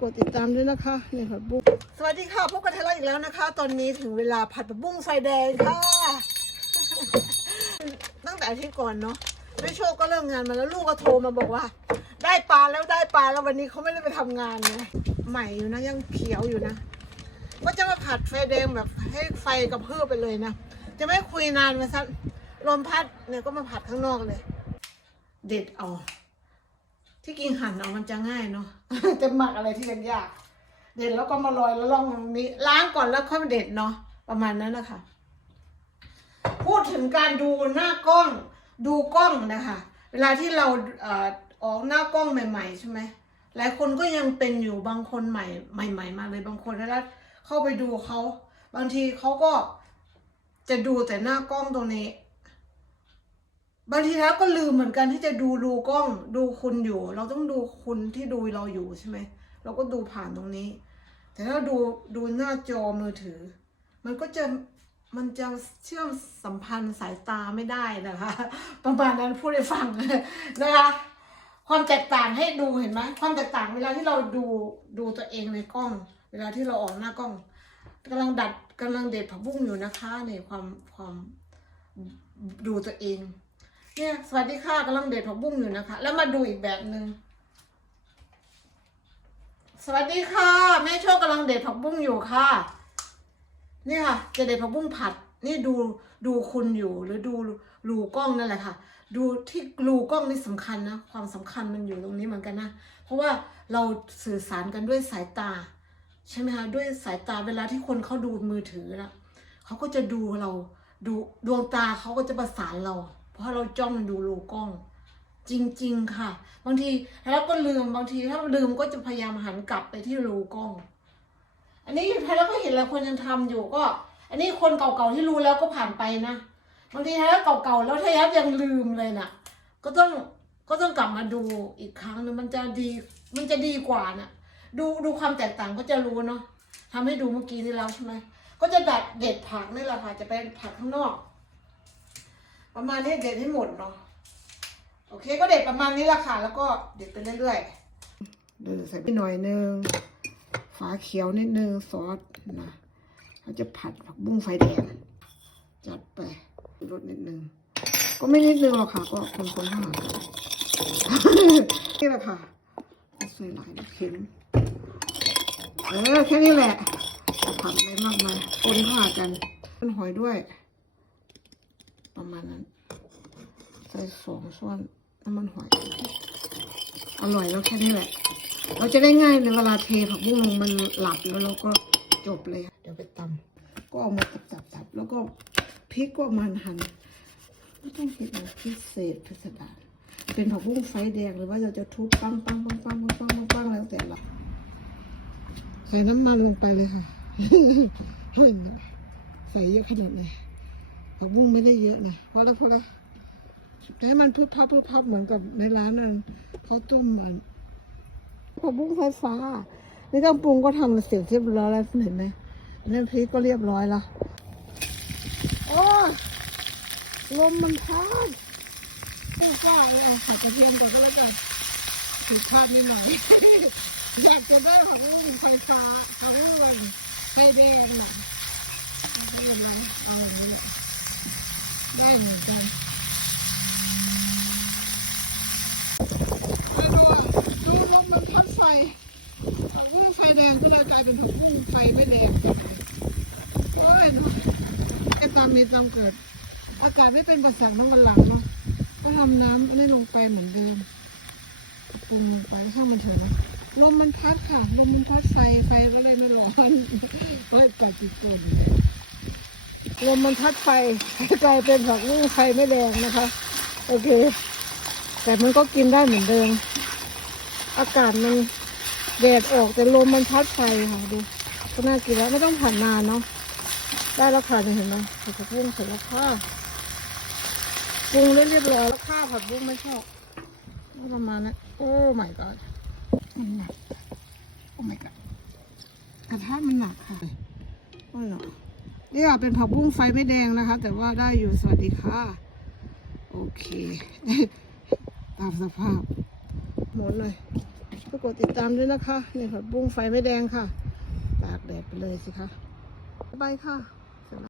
กดติดตามด้วยนะคะนี่ผัดบุ้งสวัสดีค่ะพบกันไทยรัฐอีกแล้วนะคะ ตอนนี้ถึงเวลาผัดผักบุ้งไฟแดงค่ะ ตั้งแต่อาทิตย์ก่อนเนาะแม่โชคก็เริ่มงานมาแล้วลูกก็โทรมาบอกว่า ได้ปลาแล้วได้ปลาแล้ววันนี้เขาไม่ได้ไปทำงานไงใหม่อยู่นะยังเขียวอยู่นะก็จะมาผัดไฟแดงแบบให้ไฟกระเพื่อไปเลยนะจะไม่คุยนานมาสักลมพัดเนี่ยก็มาผัดข้างนอกเลย เด็ดเอา ที่กินหั่นเอามันจะง่ายเนาะจะหมักอะไรที่มันยาก เด็ดแล้วก็มาลอยแล้วลองนี้ล้างก่อนแล้วค่อยเด็ดเนาะประมาณนั้นนะคะ พูดถึงการดูหน้ากล้อง ดูกล้องนะคะ เวลาที่เราเออออกหน้ากล้องใหม่ ๆ ใช่ไหมหลายคนก็ยังเป็นอยู่บางคนใหม่ใหม่ ๆ มาเลยบางคนแล้วเข้าไปดูเขาบางทีเขาก็จะดูแต่หน้ากล้องตรงนี้ บางทีแล้วก็ลืมเหมือนกันที่จะดูดูกล้องดูคุณอยู่ เราต้องดูคุณที่ดูเราอยู่ใช่ไหมเราก็ดูผ่านตรงนี้ แต่ถ้าดูดูหน้าจอมือถือ มันก็จะมันจะเชื่อมสัมพันธ์สายตาไม่ได้นะคะ ประมาณนั้นพูดให้ฟังนะคะความแตกต่างให้ดูเห็นไหมความแตกต่างเวลาที่เราดูดูตัวเองในกล้อง เวลาที่เราออกหน้ากล้องกำลังดัดกำลังเด็ดผักบุ้งอยู่นะคะเนี่ยความความดูตัวเอง เนี่ยสวัสดีค่ะกำลังเด็ดผักบุ้งอยู่นะคะ แล้วมาดูอีกแบบหนึ่งสวัสดีค่ะ แม่โชคกำลังเด็ดผักบุ้งอยู่ค่ะนี่ค่ะ จะเด็ดผักบุ้งผัด นี่ดูดูคุณอยู่หรือดูรูกล้องนั่นแหละค่ะ ดูที่รูกล้องนี่สำคัญนะความสำคัญมันอยู่ตรงนี้เหมือนกันนะเพราะว่าเราสื่อสารกันด้วยสายตา ใช่ไหมคะด้วยสายตาเวลาที่คนเขาดูมือถือนะเขาก็จะดูเราดูดวงตาเขาก็จะประสานเรา พราะเราจ้องดูรูกล้อง จริง ๆ ค่ะ บางทีแล้วก็ลืมบางทีถ้าลืมก็จะพยายามหันกลับไปที่รูกล้อง อันนี้แล้วก็เห็นหลายคนยังทำอยู่ก็ อันนี้คนเก่าๆที่รู้แล้วก็ผ่านไปนะบางทีถ้าเก่าๆแล้วถ้ายับยังลืมเลยนะก็ต้องก็ต้องกลับมาดูอีกครั้งหนึงมันจะดีมันจะดีกว่านะดูดูความแตกต่างก็จะรู้เนาะทำให้ดูเมื่อกี้นี่แล้วใช่ไหมก็จะดัดเด็ดผักนี่แหละค่ะจะไปผักข้างนอก ประมาณนี้เด็ดให้หมดเนาะโอเคก็เด็ดประมาณนี้ละค่ะ แล้วก็เด็ดไปเรื่อยๆเดี๋ยวใส่ไปหน่อยนึงฝาเขียวนิดนึงซอสนะเราจะผัดผักบุ้งไฟแดงจัดไปรสนิดนึงก็ไม่นิดนึงหรอกค่ะ ก็คนๆข้างหลังนี่แหละค่ะใส่หลายเข็มเออแค่นี้แหละผัดอะไรมากมายคนเข้ากันต้นหอยด้วย ประมาณนั้น ใส่สองส่วนน้ำมันหอย อร่อยแล้วแค่นี้แหละ เราจะได้ง่ายเลยเวลาเทผักบุ้งลงมันหลับแล้วเราก็จบเลย เดี๋ยวไปตำก็เอามาจับๆแล้วก็พริกก็มันหั่นไม่ต้องเผ็อะไรพิเศษพิสดารเป็นผักบุ้งไฟแดงหรือว่าเราจะทุบปังปังปังปังปังปังปั้งแล้วแต่เราใส่น้ำมันลงไปเลยค่ะใส่เยอะขนาดไหน ผักบุ้งไม่ได้เยอะนะพอแล้วพอแล้วแต่ให้มันพึบพับพึบพับเหมือนกับในร้านนั้นเขาต้มเหมือนผักบุ้งไฟฟ้านี่เครื่องปรุงก็ทำเสร็จเรียบร้อยแล้วเห็นไหมนี่พริกก็เรียบร้อยแล้วโอ้ลมมันพัดไม่กล้าเอะใส่กระเทียมก่อนก็แล้วกันผิดพลาดนิดหน่อย อยากจะได้ผักบุ้งไฟฟ้าผักบุ้งไฟแดงน่ะม่เป็นไรเอาอย่างนี้แหละได้เหมือนกัน ไปดูอะดูลมมันพัดไฟผักบุ้งไฟแดงก็ เป็นผักบุ้งไฟไม่แดงโอ้ยเนาะไอ้ตามมีตามเกิด อากาศไม่เป็นประสังทั้งวันหลังเนาะก็ทำน้ำอันนี้ลงไปเหมือนเดิมปรุงลงไปช่างมันเถอะนะลมมันพัดค่ะ ลมมันพัดไฟไฟก็เลยไม่ร้อนเฮ้ยกัดจิตตัวอยู่เลยลมมันพัดไฟกลายเป็นผักบุ้งไฟไม่แดงนะคะ โอเค แต่มันก็กินได้เหมือนเดิม อากาศมัน แดดออกแต่ลมมันพัดไฟค่ะดูก็น่ากินแล้วไม่ต้องผ่านนานเนาะได้แล้วค่ะเห็นไหมใส่ผักบุ้งใส่แล้วค่ะปรุงเรียบร้อยแล้วข้าวผัดบุ้งไม่ชอบประมาณนั้นโอ้ my god มันหนักโอ้ my god กระทะมันหนักค่ะโอ้ยเนาะนี่อะเป็นผักบุ้งไฟไม่แดงนะคะ แต่ว่าได้อยู่สวัสดีค่ะ โอเค ตามสภาพหมดเลย ก็กดติดตามด้วยนะคะ นี่ผักบุ้งไฟไม่แดงค่ะ ตากแดดไปเลยสิคะบายค่ะ